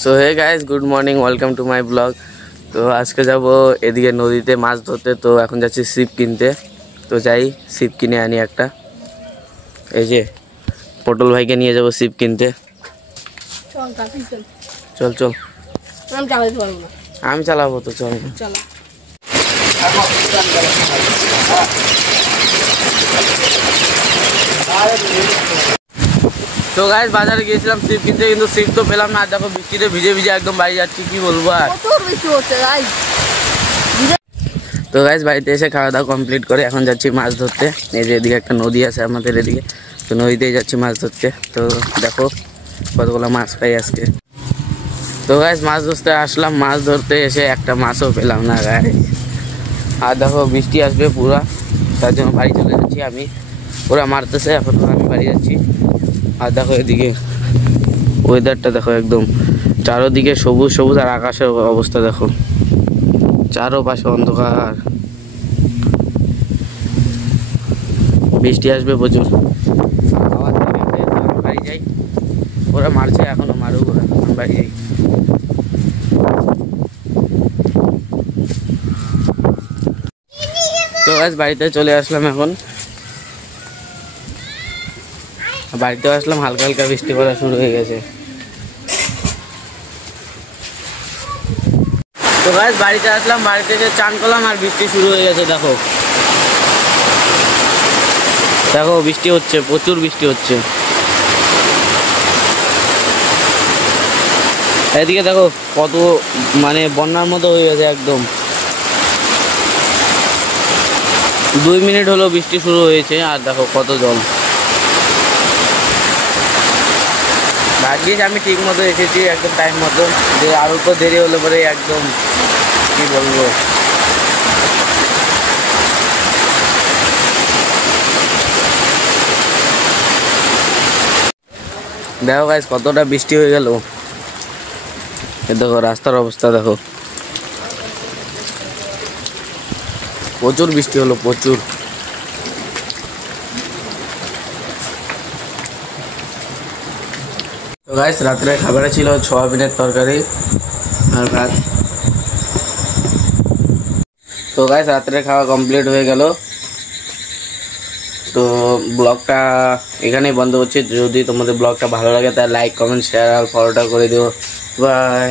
So hey guys good morning welcome to my blog. तो आज के যাব এদিকে নদীতে মাছ ধরতে। তো এখন যাচ্ছি ছিপ কিনতে। তো যাই ছিপ কিনে আনি একটা। এই যে পটল ভাইকে নিয়ে যাব ছিপ কিনতে। চল কাকি চল চল চল আমি চালাতে পারবো না। আমি চালাবো তো চল চল। तो गाइस बाजारे গিয়েছিলাম ছিপ কিনতে, কিন্তু ছিপ তো পেলাম না। দেখো বৃষ্টিতে ভিজে ভিজে একদম বাড়ি যাচ্ছি, কি বলবো আর। তো গাইস বাড়িতে এসে খাওয়া দাওয়া কমপ্লিট করে এখন যাচ্ছি মাছ ধরতে। এই যে এদিকে একটা নদী আছে আমাদের এদিকে, তো নদীতেই যাচ্ছি মাছ ধরতে। তো দেখো কতগুলো মাছ পাই আজকে। তো গাইস মাছ ধরতে আসলাম, মাছ ধরতে এসে একটা মাছও পেলাম না গাইস। আর দেখো বৃষ্টি আসবে পুরা, তার জন্য বাড়ি চলে যাচ্ছি আমি। ওরা মারতেছে, এখন আমি বাড়ি যাচ্ছি। আর দেখো এদিকে ওয়েদারটা দেখো, একদম চারোদিকে সবুজ সবুজ, আর আকাশের অবস্থা দেখো, চারোপাশে অন্ধকার। বৃষ্টি আসবে প্রচুর। আওয়াজ বাড়ি যাই, ওরা মারছে এখনো, মারুক ওরা, বাড়ি যাই। তো আজ বাড়িতে চলে আসলাম এখন। বাড়িতে আসলাম, হালকা হালকা বৃষ্টি পড়া শুরু হয়ে গেছে। তো গাইস বাড়িতে আসলাম, বাড়িতে এসে চান করলাম আর বৃষ্টি শুরু হয়ে গেছে। দেখো দেখো বৃষ্টি হচ্ছে, প্রচুর বৃষ্টি হচ্ছে। এদিকে দেখো কত মানে বন্যার মতো হয়ে গেছে একদম। 2 মিনিট হলো বৃষ্টি শুরু হয়েছে, আর দেখো কত জল। ভাগ্যিস আমি ঠিক মতো এসেছি, একদম টাইম মতো। যে আরও তো দেরি হলে পরে একদম কি বলবো। দেখো গাইস কতটা বৃষ্টি হয়ে গেল। দেখো রাস্তার অবস্থা দেখো, প্রচুর বৃষ্টি হলো, প্রচুর। তো গাইস রাত্রে খাবারে ছিল সোয়াবিনের তরকারি আর ভাত। তো গাইস রাত্রে খাওয়া কমপ্লিট হয়ে গেল। তো ব্লগটা এখানেই বন্ধ হচ্ছে। যদি তোমাদের ব্লগটা ভালো লাগে তাহলে লাইক কমেন্ট শেয়ার আর ফলোটা করে দিও। বাই।